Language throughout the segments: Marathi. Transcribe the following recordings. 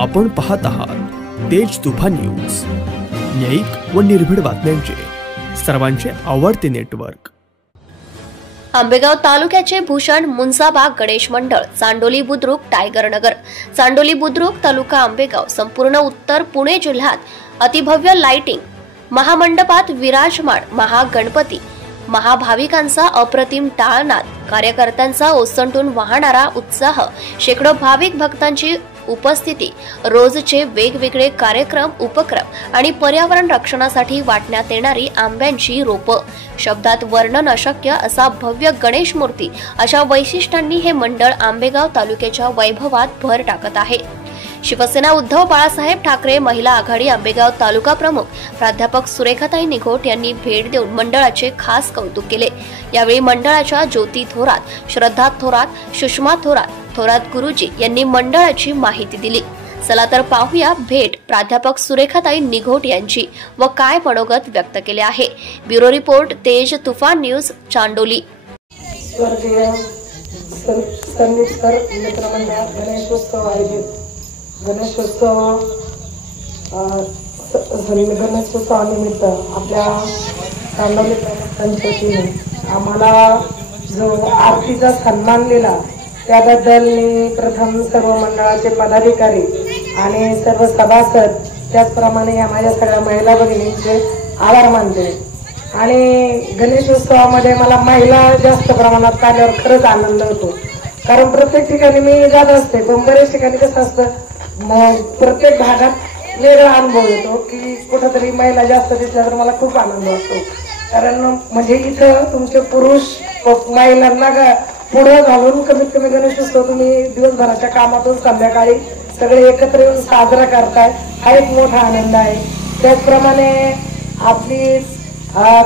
आपण पाहत आहात तेज तुफान न्यूज, न्यायिक व निर्भीड बातम्यांचे सर्वांचे आवडते नेटवर्क। आंबेगाव तालुक्याचे भूषण मुंजाबाग गणेश मंडळ, चांडोली बुद्रुक, टायगर नगर, चांडोली बुद्रुक तालुका आंबेगाव, संपूर्ण उत्तर पुणे जिल्ह्यात अतिभव्य लाइटिंग महामंडपात विराजमान महागणपती, महाभाविकांचा अप्रतिम टाळनाद, कार्यकर्त्यांचा ओसंडून वाहणारा उत्साह, शेकडो भाविक भक्तांची उपस्थिती, रोजचे वेगवेगळे कार्यक्रम उपक्रम आणि पर्यावरण रक्षणासाठी वाटण्यात येणारी आंब्यांची रोपं, शब्दात वर्णन अशक्य असा भव्य गणेश मूर्ती, अशा वैशिष्ट्यांनी हे मंडळ आंबेगाव तालुक्याच्या वैभवात भर टाकत आहे। शिवसेना उद्धव बाळासाहेब ठाकरे महिला आघाडी आंबेगाव तालुका प्रमुख प्राध्यापक सुरेखाताई निघोट यांनी भेट देऊन मंडळाचे खास कौतुक केले। यावेळी मंडळाच्या ज्योती थोरात, श्रद्धा थोरात, सुषमा थोरात गुरुजी यांनी मंडळाची माहिती दिली। चला तर पाहूया भेट प्राध्यापक सुरेखाताई निघोट यांची व काय मनोगत व्यक्त केले आहे। ब्युरो रिपोर्ट तेज तुफान न्यूज, चांडोली। गणेशोत्सवानिमित्त आपल्या चांडोली पंचायतीने आम्हाला जो आरतीचा सन्मान दिला त्याबद्दल मी प्रथम सर्व मंडळाचे पदाधिकारी आणि सर्व सभासद, त्याचप्रमाणे या माझ्या सगळ्या महिला भगिनींचे आभार मानते। आणि गणेशोत्सवामध्ये मला महिला जास्त प्रमाणात आल्यावर खरंच आनंद होतो, कारण प्रत्येक ठिकाणी मी जात असते, पण बरेच ठिकाणी कसं असतं प्रत्येक भागात वेगळा अनुभव येतो की कुठेतरी महिला जास्त दिसल्या तर मला खूप आनंद वाटतो। कारण म्हणजे इथं तुमचे पुरुष महिलांना पुढे घालून कमीत कमी गणेशोत्सव तुम्ही दिवसभराच्या कामातून संध्याकाळी सगळे एकत्र येऊन साजरा करताय, हा एक मोठा आनंद आहे। त्याचप्रमाणे आपली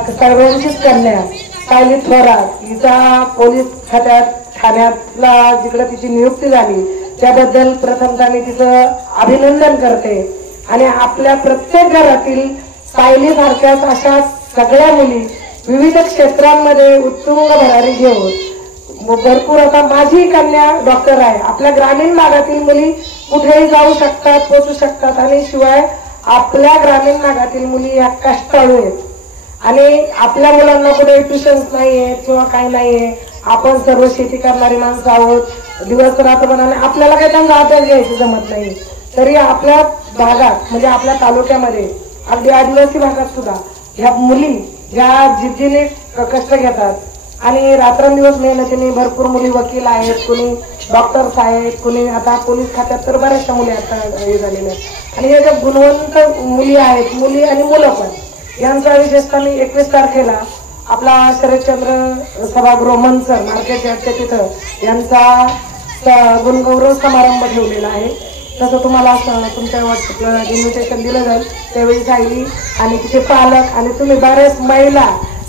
सर्वांचीच कन्या सायली थोरात, हिचा पोलीस खात्यात ठाण्यातला जिकडे तिची नियुक्ती झाली त्याबद्दल प्रथमतः मी तिचं अभिनंदन करते। आणि आपल्या प्रत्येक घरातील सायली सारख्याच अशा सगळ्या मुली विविध क्षेत्रांमध्ये उत्तुंग भरारी घेऊन भरपूर, आता माझी कन्या डॉक्टर आहे, आपल्या ग्रामीण भागातील मुली कुठेही जाऊ शकतात, पोहोचू शकतात, आणि शिवाय आपल्या ग्रामीण भागातील मुली या कष्टाळू आहेत आणि आपल्या मुलांना कुठे ट्युशन्स नाहीये किंवा काही नाहीये। आपण सर्व शेती करणारी माणसं आहोत, दिवस रात्र बनाने आपल्याला काही त्यांचा अभ्यास घ्यायचं जमत नाही, तरी आपल्या भागात म्हणजे आपल्या तालुक्यामध्ये अगदी आदिवासी भागात सुद्धा ह्या मुली ज्या जिद्दीने कष्ट घेतात आणि रात्रंदिवस मेहनतीने, भरपूर मुली वकील आहेत, कोणी डॉक्टर्स आहेत, कोणी आता पोलीस खात्यात तर बऱ्याचशा मुली आता हे झालेल्या आहेत। आणि हे ज्या गुणवंत मुली आहेत, मुली आणि मुलं पण, यांचा विशेषतः मी 21 तारखेला आपला शरदचंद्र सभागृह मंचर मार्केट यार्डच्या तिथं यांचा गुणगौरव समारंभ ठेवलेला आहे। तसं तुम्हाला तुमच्या व्हॉट्सअपला इन्व्हिटेशन दिलं जाईल, त्यावेळी सायली आणि तिचे पालक आणि तुम्ही बऱ्याच महिला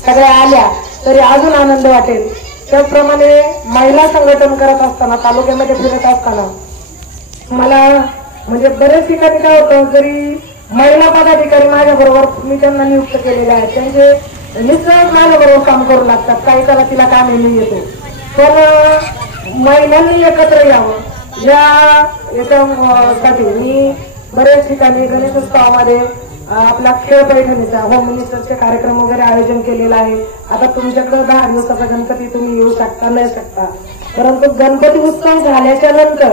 सगळ्या आल्या तरी अजून आनंद वाटेल। त्याचप्रमाणे महिला संघटन करत असताना, तालुक्यामध्ये फिरत असताना मला म्हणजे बरेच ठिकाणी काय होतं, जरी महिला पदाधिकारी माझ्या बरोबर मी त्यांना नियुक्त केलेले आहेत, त्यांचे मिस्टर माझ्या बरोबर काम करू लागतात, काही त्याला तिला काम नाही येतो, पण महिलांनी एकत्र यावं याच्यासाठी मी बरेच ठिकाणी गणेशोत्सवामध्ये आपला खेळ पैठणीचा होम मिनिस्टरचे कार्यक्रम वगैरे आयोजन केलेला आहे। आता तुमच्याकडे 10 दिवसाचा गणपती तुम्ही येऊ शकता नाही शकता, परंतु गणपती उत्सव झाल्याच्या नंतर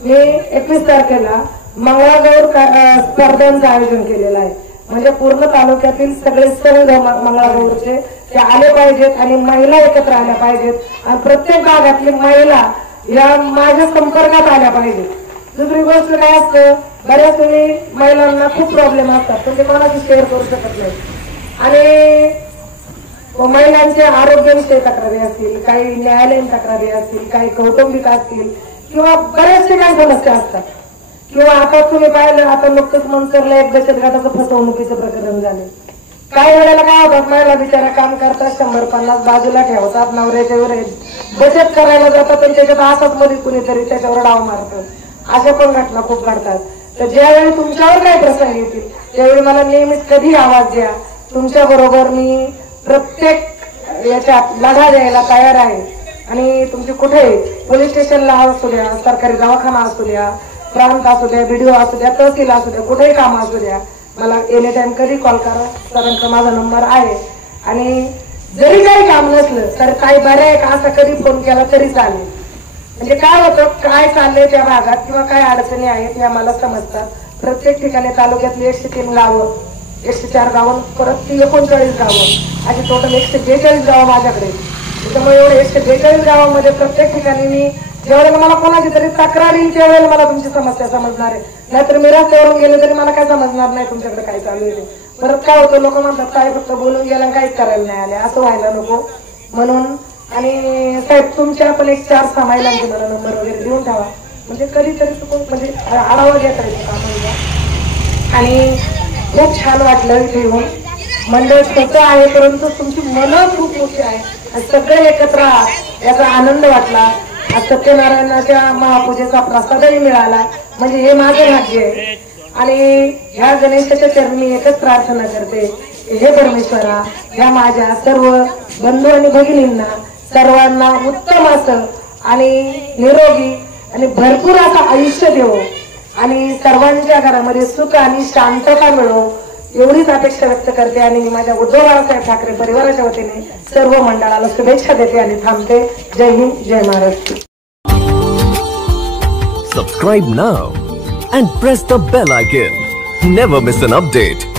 मी 21 तारखेला मंगळागौर स्पर्धांचं आयोजन केलेलं आहे। म्हणजे पूर्ण तालुक्यातील सगळे संघ मंगळागौरचे ते आले पाहिजेत आणि महिला एकत्र आल्या पाहिजेत आणि प्रत्येक भागातली महिला या माझ्या संपर्कात आल्या पाहिजेत। दुसरी गोष्ट काय असतं, बऱ्याच वेळी महिलांना खूप प्रॉब्लेम असतात, पण ते कोणाची शेअर करू शकत नाही आणि महिलांच्या आरोग्याविषयी तक्रारी असतील, काही न्यायालयीन तक्रारी असतील, काही कौटुंबिक असतील किंवा बऱ्याच ठिकाणी समस्या असतात। किंवा आता तुम्ही पाहिलं, आता नुकतंच मंचरला एक बचत गटाचं फसवणुकीचं प्रकरण झाले। काही वेळेला काय होतात, महिला बिचारा काम करतात, 100-50 बाजूला ठेवतात, नवऱ्याच्या वर बचत करायला जातात आणि त्याच्यात असंच मध्ये कुणीतरी त्याच्यावर डाव मारतं, अशा पण घटना खूप घडतात। तर ज्यावेळी तुमच्यावर काही प्रसंग येतील त्यावेळी मला नेहमीच कधी आवाज द्या, तुमच्या बरोबर मी प्रत्येक याच्यात लढा द्यायला तयार आहे। आणि तुमची कुठे पोलीस स्टेशनला असू द्या, सरकारी दवाखाना असू द्या प्रांत असू द्या, BDO असू द्या, तहसील असू द्या, कुठेही काम असू द्या, मला एनी टाइम कधी कॉल करा. सरांचा माझा नंबर आहे. आणि जरी काही काम नसलं तर काही बरं आहे का असं कधी फोन केला तरी चालेल. म्हणजे काय होतं, काय चाललंय त्या भागात किंवा काय अडचणी आहेत हे आम्हाला समजतात. प्रत्येक ठिकाणी तालुक्यातली 103 गावं, 104 गावं, परत 39 गावं, अशी टोटल 142 गावं माझ्याकडे. त्याच्यामुळे एवढे 142 गावामध्ये प्रत्येक ठिकाणी मी ज्यावेळेला मला कोणाची तरी तक्रार येईल त्यावेळेला मला तुमची समस्या समजणार आहे. नाहीतर मी रस्त्यावरून गेले तरी मला काय समजणार नाही तुमच्याकडे काय चालू आहे. परत काय होतं, लोक म्हणतात काय फक्त बोलून गेला काहीच करायला नाही आले, असं व्हायला नको म्हणून. आणि साहेब तुमच्या पण 4-6 महिलांचे मला नंबर वगैरे देऊन ठेवा, म्हणजे कधीतरी चुकून म्हणजे आढावा घेता येतो कामांचा. आणि खूप छान वाटलं इथे येऊन. मंडळ छोटं आहे परंतु तुमची मनं खूप मोठी आहे आणि सगळे एकत्र आहात याचा आनंद वाटला. आज सत्यनारायणाच्या महापूजेचा प्रसादही मिळाला, म्हणजे हे माझं भाग्य आहे. आणि ह्या गणेशाच्या चरणी मी एकच प्रार्थना करते, हे परमेश्वरा ह्या माझ्या सर्व बंधू आणि भगिनींना सर्वांना उत्तम असं आणि निरोगी आणि भरपूर असं आयुष्य देवो आणि सर्वांच्या घरामध्ये सुख आणि शांतता मिळो एवढीच अपेक्षा व्यक्त करते. आणि मी माझ्या उद्धव बाळासाहेब ठाकरे परिवाराच्या वतीने सर्व मंडळाला शुभेच्छा देते आणि थांबते. जय हिंद, जय Maharashtra. Subscribe now and press the bell icon. Never miss an update.